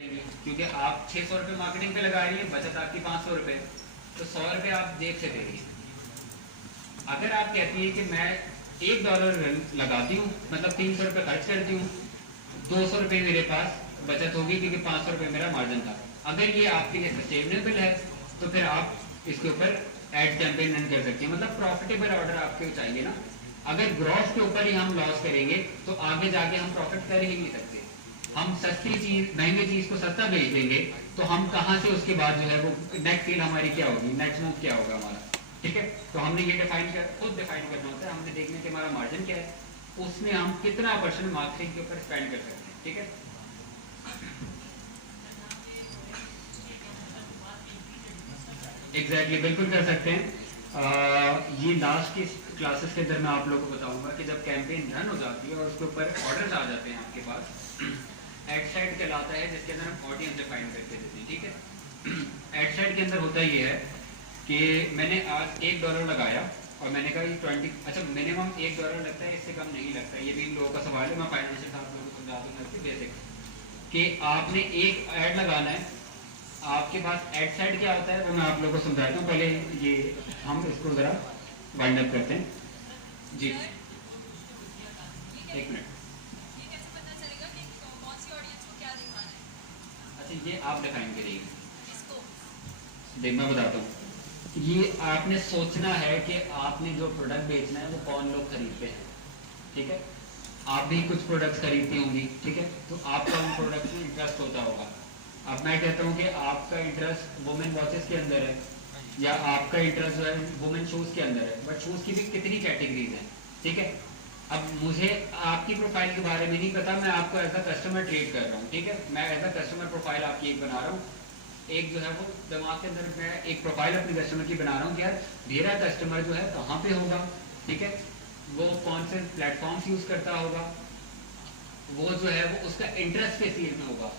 क्योंकि आप 600 रुपये मार्केटिंग पे लगा रही है, बचत आपकी 500 रुपये, तो 100 रुपये आप जेब से दे रही है। अगर आप कहती है कि मैं $1 लगाती हूँ, मतलब 300 रुपये खर्च करती हूँ, 200 रुपये मेरे पास बचत होगी क्योंकि 500 रुपये मेरा मार्जिन था। अगर ये आपके लिए सस्टेनेबल है तो फिर आप इसके ऊपर एड कैंपेन रन कर सकती हैं। मतलब प्रॉफिटेबल ऑर्डर आपको चाहिए ना। अगर ग्रॉस के ऊपर ही हम लॉस करेंगे तो आगे जाके हम प्रॉफिट कर ही नहीं सकते। हम सस्ती चीज, महंगी चीज को सस्ता बेच देंगे तो हम कहाँ से उसके बाद जो है वो नेक्स्ट सेल हमारी क्या होगी, नेक्स्ट मूव क्या होगा हमारा। ठीक है, तो हमने ये खुद डिफाइन करना होता है। हमने देखना कि हमारा मार्जिन क्या है, उसमें हम कितना % मार्केटिंग के ऊपर स्पेंड कर सकते हैं। ठीक है, एग्जैक्टली बिल्कुल कर सकते हैं। ये लास्ट की क्लासेस के अंदर मैं आप लोगों को बताऊंगा कि जब कैंपेन रन हो जाती है और उसके ऊपर ऑर्डर्स आ जाते हैं आपके पास, एड सेट कहलाता है जिसके अंदर हम ऑडियंस डिफाइन करके देते हैं। ठीक है, एड सेट के अंदर होता ये है कि मैंने आज $1 लगाया और मैंने कहा ये 20, अच्छा मिनिमम $1 लगता है, इससे कम नहीं लगता। ये भी लोगों का सवाल है, मैं फाइनेंशियल आप लोगों को समझा दूंगा बेसिक कि आपने एक ऐड लगाना है। आपके पास एड सेट क्या होता है वो मैं आप लोगों को समझाता हूँ। पहले ये हम इसको जरा वाइंड अप करते हैं। जी एक मिनट। अच्छा ये आप डिफाइन करिए। देख मैं बताता हूँ। ये आपने सोचना है कि आपने जो प्रोडक्ट बेचना है वो कौन लोग खरीदते हैं। ठीक है, आप भी कुछ प्रोडक्ट्स खरीदती होंगी। ठीक है, तो आपका उन प्रोडक्ट्स में इंटरेस्ट होता होगा। अब मैं कहता हूँ कि आपका इंटरेस्ट वुमेन वॉचेस के अंदर है या आपका इंटरेस्ट जो है वुमेन शूज़ के अंदर है, बट शूज़ की भी कितनी कैटेगरीज हैं। ठीक है, अब मुझे आपकी प्रोफाइल के बारे में नहीं पता, मैं आपको एज अ कस्टमर ट्रीट कर रहा हूँ। ठीक है, मैं एज अ कस्टमर प्रोफाइल आपकी एक बना रहा हूँ। एक जो है वो दिमाग के अंदर मैं एक प्रोफाइल अपनी कस्टमर की बना रहा हूँ कि यार मेरा कस्टमर जो है कहाँ पे होगा। ठीक है, वो कौन से प्लेटफॉर्म्स यूज़ करता होगा, वो जो है वो उसका इंटरेस्ट किस चीज़ में होगा।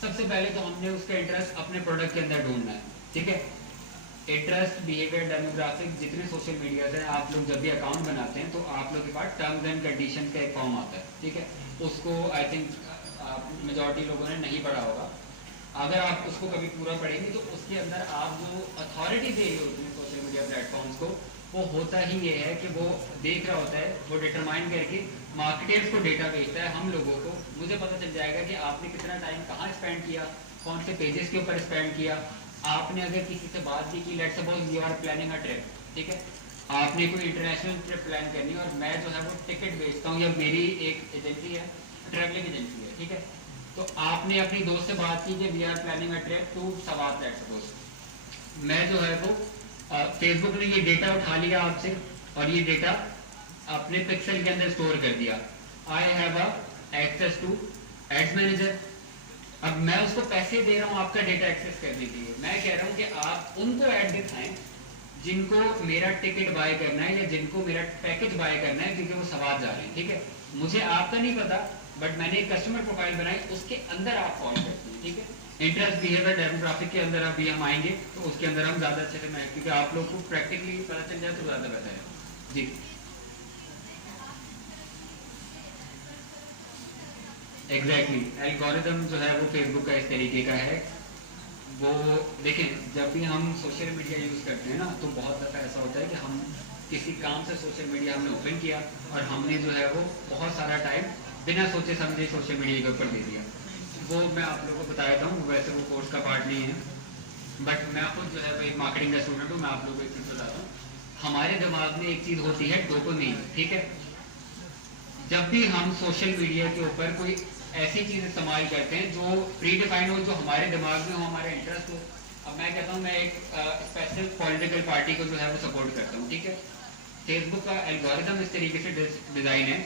सबसे पहले तो हमने उसका इंटरेस्ट अपने प्रोडक्ट के अंदर ढूंढना है। ठीक है, इंटरेस्ट, बिहेवियर, डेमोग्राफिक, जितने सोशल मीडिया हैं, आप लोग जब भी अकाउंट बनाते हैं तो आप लोग के पास टर्म्स एंड कंडीशन का एक फॉर्म आता है। ठीक है, उसको आई थिंक मेजॉरिटी लोगों ने नहीं पढ़ा होगा। अगर आप उसको कभी पूरा पढ़ेंगे तो उसके अंदर आप जो अथॉरिटी दे रही होती है सोशल मीडिया प्लेटफॉर्म्स को, वो होता ही ये है कि वो देख रहा होता है, वो डिटरमाइन करके मार्केटर्स को डेटा भेजता है हम लोगों को। मुझे पता चल जाएगा कि आपने कितना टाइम कहाँ स्पेंड किया, कौन से पेजेस के ऊपर स्पेंड किया। आपने अगर किसी से बात की कि let's suppose you are planning a trip. ठीक है, आपने कोई इंटरनेशनल ट्रिप प्लान करनी और मैं जो है वो टिकट बेचता हूँ या मेरी एक एजेंसी है, ट्रैवलिंग एजेंसी है। ठीक है, तो आपने अपनी दोस्त से बात की कि we are planning a trip to Swat let's suppose. मैं जो है वो फेसबुक ने ये डेटा उठा लिया आपसे और ये डेटा अपने पिक्सल के अंदर स्टोर कर दिया। I have access to ads manager. अब मैं उसको पैसे दे रहा हूँ आपका डेटा एक्सेस करने के लिए। मैं कह रहा हूँ कि आप उनको ऐड दिखाएं जिनको मेरा टिकट बाय करना है या जिनको मेरा पैकेज बाय करना है क्योंकि वो सवाल जा रहे हैं। ठीक है, मुझे आपका नहीं पता, बट मैंने एक कस्टमर प्रोफाइल बनाई, उसके अंदर आप फॉलो करते हैं। ठीक है, इंटरेस्ट, बिहेवियर, डेमोग्राफिक के अंदर अभी हम आएंगे तो उसके अंदर हम ज़्यादा अच्छे से मैं, क्योंकि आप लोग को प्रैक्टिकली पता चल जाए तो ज़्यादा बेहतर है। जी एग्जैक्टली, एल्गोरिदम जो है वो फेसबुक का इस तरीके का है। वो देखें, जब भी हम सोशल मीडिया यूज़ करते हैं ना तो बहुत दफ़ा ऐसा होता है कि हम किसी काम से सोशल मीडिया हमने ओपन किया और हमने जो है वो बहुत सारा टाइम बिना सोचे समझे सोशल मीडिया के ऊपर दे दिया। वो मैं आप लोगों को बताता हूँ, वैसे वो कोर्स का पार्ट नहीं है, बट मैं खुद जो है वो एक मार्केटिंग का स्टूडेंट हूँ। मैं आप लोगों को एक चीज़ बताता हूँ। हमारे दिमाग में एक चीज़ होती है डोपामाइन। ठीक है, जब भी हम सोशल मीडिया के ऊपर कोई ऐसी चीज़ इस्तेमाल करते हैं जो प्री डिफाइंड हो, जो हमारे दिमाग में हो, हमारा इंटरेस्ट हो। अब मैं कहता हूँ मैं एक स्पेशल पॉलिटिकल पार्टी को जो है वो सपोर्ट करता हूँ। ठीक है, फेसबुक का एल्गोरिदम इस तरीके से डिज़ाइन है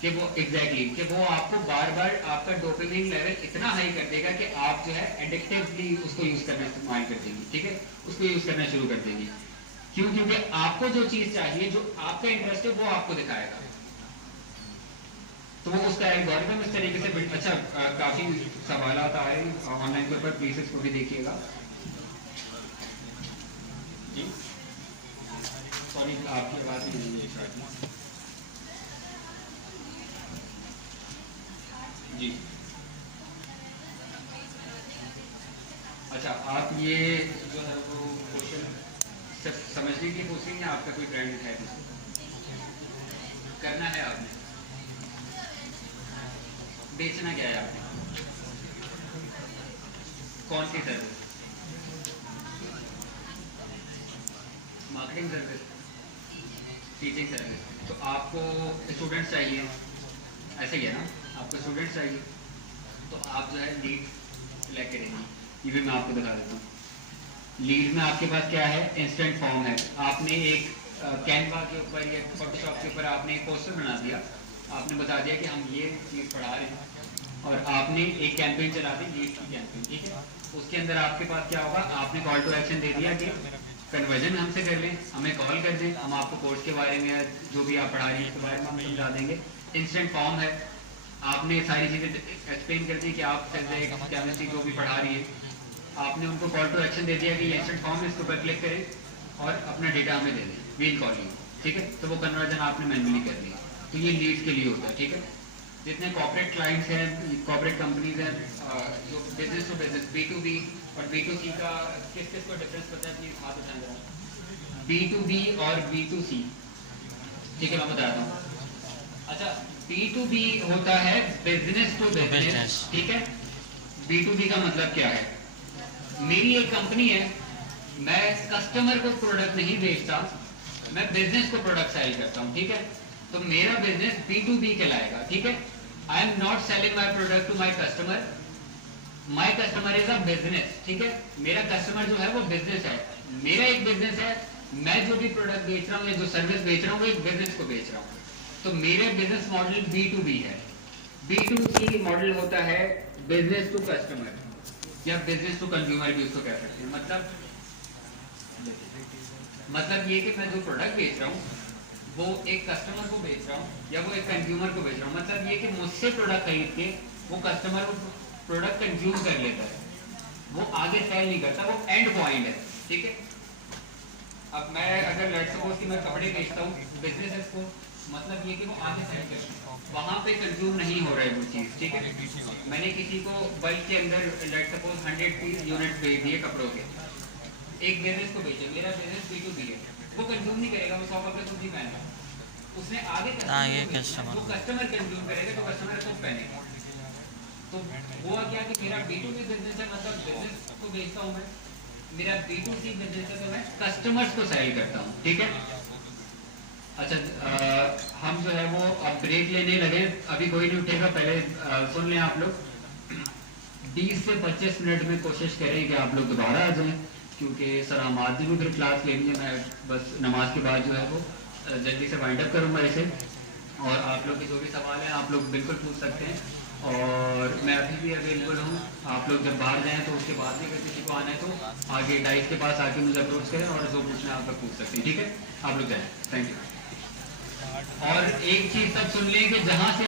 कि वो एग्जैक्टली कि वो आपको बार बार आपका डोपामाइन लेवल इतना हाई कर देगा कि आप जो है एडिक्टिवली उसको यूज़ करना इस्तेमाल कर देंगे। ठीक है, उसको यूज़ करना शुरू कर देंगे। क्यों? क्योंकि आपको जो चीज़ चाहिए, जो आपका इंटरेस्ट है, वो आपको दिखाएगा। तो वो उसका एल्गोरिथम इस तरीके से अच्छा काफ़ी सवाल आए ऑनलाइन के ऊपर, प्लीज इसको भी देखिएगा। जी सॉरी, आपकी आवाज़ नहीं मिली शायद। जी अच्छा, आप ये जो है वो क्वेश्चन समझने के लिए पूछ रही हैं या आपका कोई ब्रांड है करना है आपने, बेचना क्या है आपने, कौन सी service, marketing service, teaching service. तो आपको स्टूडेंट्स चाहिए, ऐसे ही है ना, आपको स्टूडेंट्स चाहिए, तो आप जो है लीड लेके रहिए। ये भी मैं आपको दिखा देता हूँ। लीड में आपके पास क्या है, इंस्टेंट फॉर्म है। आपने एक कैनवा के ऊपर या फोटोशॉप के ऊपर आपने एक पोस्टर बना दिया, आपने बता दिया कि हम ये चीज़ पढ़ा रहे हैं, और आपने एक कैंपेन चला दी, लीड की कैंपेन, ठीक है। उसके अंदर आपके पास क्या होगा, आपने कॉल टू एक्शन दे दिया कि कन्वर्जन हमसे कर लें, हमें कॉल कर दें, हम आपको कोर्स के बारे में या जो भी आप पढ़ा रही हैं उसके बारे में हम समझा देंगे। इंस्टेंट फॉर्म है, आपने सारी चीज़ें एक्सप्लेन कर दी कि आप फिजिक्स केमिस्ट्री जो भी पढ़ा रही है, आपने उनको कॉल टू एक्शन दे दिया कि ये इंस्टेंट फॉर्म है, इसके ऊपर क्लिक करें और अपना डेटा हमें दे दें, वील कॉल यू, ठीक है। तो वो कन्वर्जन आपने मैनुअली कर लिया। तो ये लीड्स के लिए होता है, ठीक है। जितने कॉर्पोरेट क्लाइंट्स हैं, कॉर्पोरेट कंपनीज हैं, जो बिजनेस टू बिजनेस B2B और B2C का किस किस को डिफरेंस पता है, प्लीज हाथ उठाएं जरा। B2B और B2C, ठीक है, मैं बताता हूँ। अच्छा, B2B होता है बिजनेस टू बिजनेस, ठीक है। B2B का मतलब क्या है, मेरी एक कंपनी है, मैं कस्टमर को प्रोडक्ट नहीं बेचता, मैं बिजनेस को प्रोडक्ट सेल करता हूँ, ठीक है। तो मेरा बिजनेस B2B कहलाएगा, ठीक है। I am not selling my product to my customer, my customer is a business, ठीक है। मेरा कस्टमर जो है वो बिजनेस है, मेरा एक बिजनेस है, मैं जो भी प्रोडक्ट बेच रहा हूँ या जो सर्विस बेच रहा हूँ वो एक बिजनेस को बेच रहा हूँ। तो मेरे बिजनेस मॉडल B2B है। B2C मॉडल होता है बिजनेस टू कस्टमर या बिजनेस टू कंज्यूमर भी उसको कह सकते हैं। मतलब ये कि मैं जो प्रोडक्ट बेच रहा हूँ वो एक कस्टमर को बेच रहा हूँ या वो एक कंज्यूमर को बेच रहा हूँ। मतलब ये कि मुझसे प्रोडक्ट खरीद के वो कस्टमर वो प्रोडक्ट कंज्यूम कर लेता है, वो आगे सेल नहीं करता, वो एंड पॉइंट है, ठीक है। अब मैं अगर लेट्स सपोज कि मैं कपड़े बेचता हूँ, बिजनेस है इसको, मतलब ये कि वो आगे सेल करता है, वहाँ पे कंज्यूम नहीं हो रहा है वो चीज़, ठीक है। मैंने किसी को बल्क के अंदर लेट्स सपोज 100 पीस यूनिट भेज दिए कपड़ों के, एक बिजनेस को बेचे, मेरा बिजनेस B2B है, वो कंज्यूम नहीं करेगा, वो 100 कपड़े खुद ही पहनेगा, उसने आगे वो कस्टमर कंज्यूम करेगा तो कस्टमर खुद पहनेगा। तो हुआ क्या कि मेरा B2B बिजनेस है, मतलब बिजनेस को बेचता हूँ मैं, मेरा B2C बिजनेस है तो मैं कस्टमर्स को सेल करता हूँ, ठीक है। अच्छा, हम जो है वो अब ब्रेक लेने लगे, अभी कोई नहीं उठेगा, पहले सुन लें आप लोग। 20 से 25 मिनट में कोशिश करें कि आप लोग दोबारा आ जाएं, क्योंकि सर हम आज भी फिर क्लास लेनी है। मैं बस नमाज के बाद जो है वो जल्दी से वाइंड अप करूँगा इसे, और आप लोग के जो भी सवाल हैं आप लोग बिल्कुल पूछ सकते हैं, और मैं अभी भी अवेलेबल हूँ। आप लोग जब बाहर जाएँ तो उसके बाद भी अगर किसी को आना है तो आगे डाइस के पास आके मुझे अप्रोच करें, और जो पूछना है आप लोग पूछ सकते हैं, ठीक है। आप लोग जाएँ, थैंक यू। और एक चीज़ सब सुन लें कि जहाँ से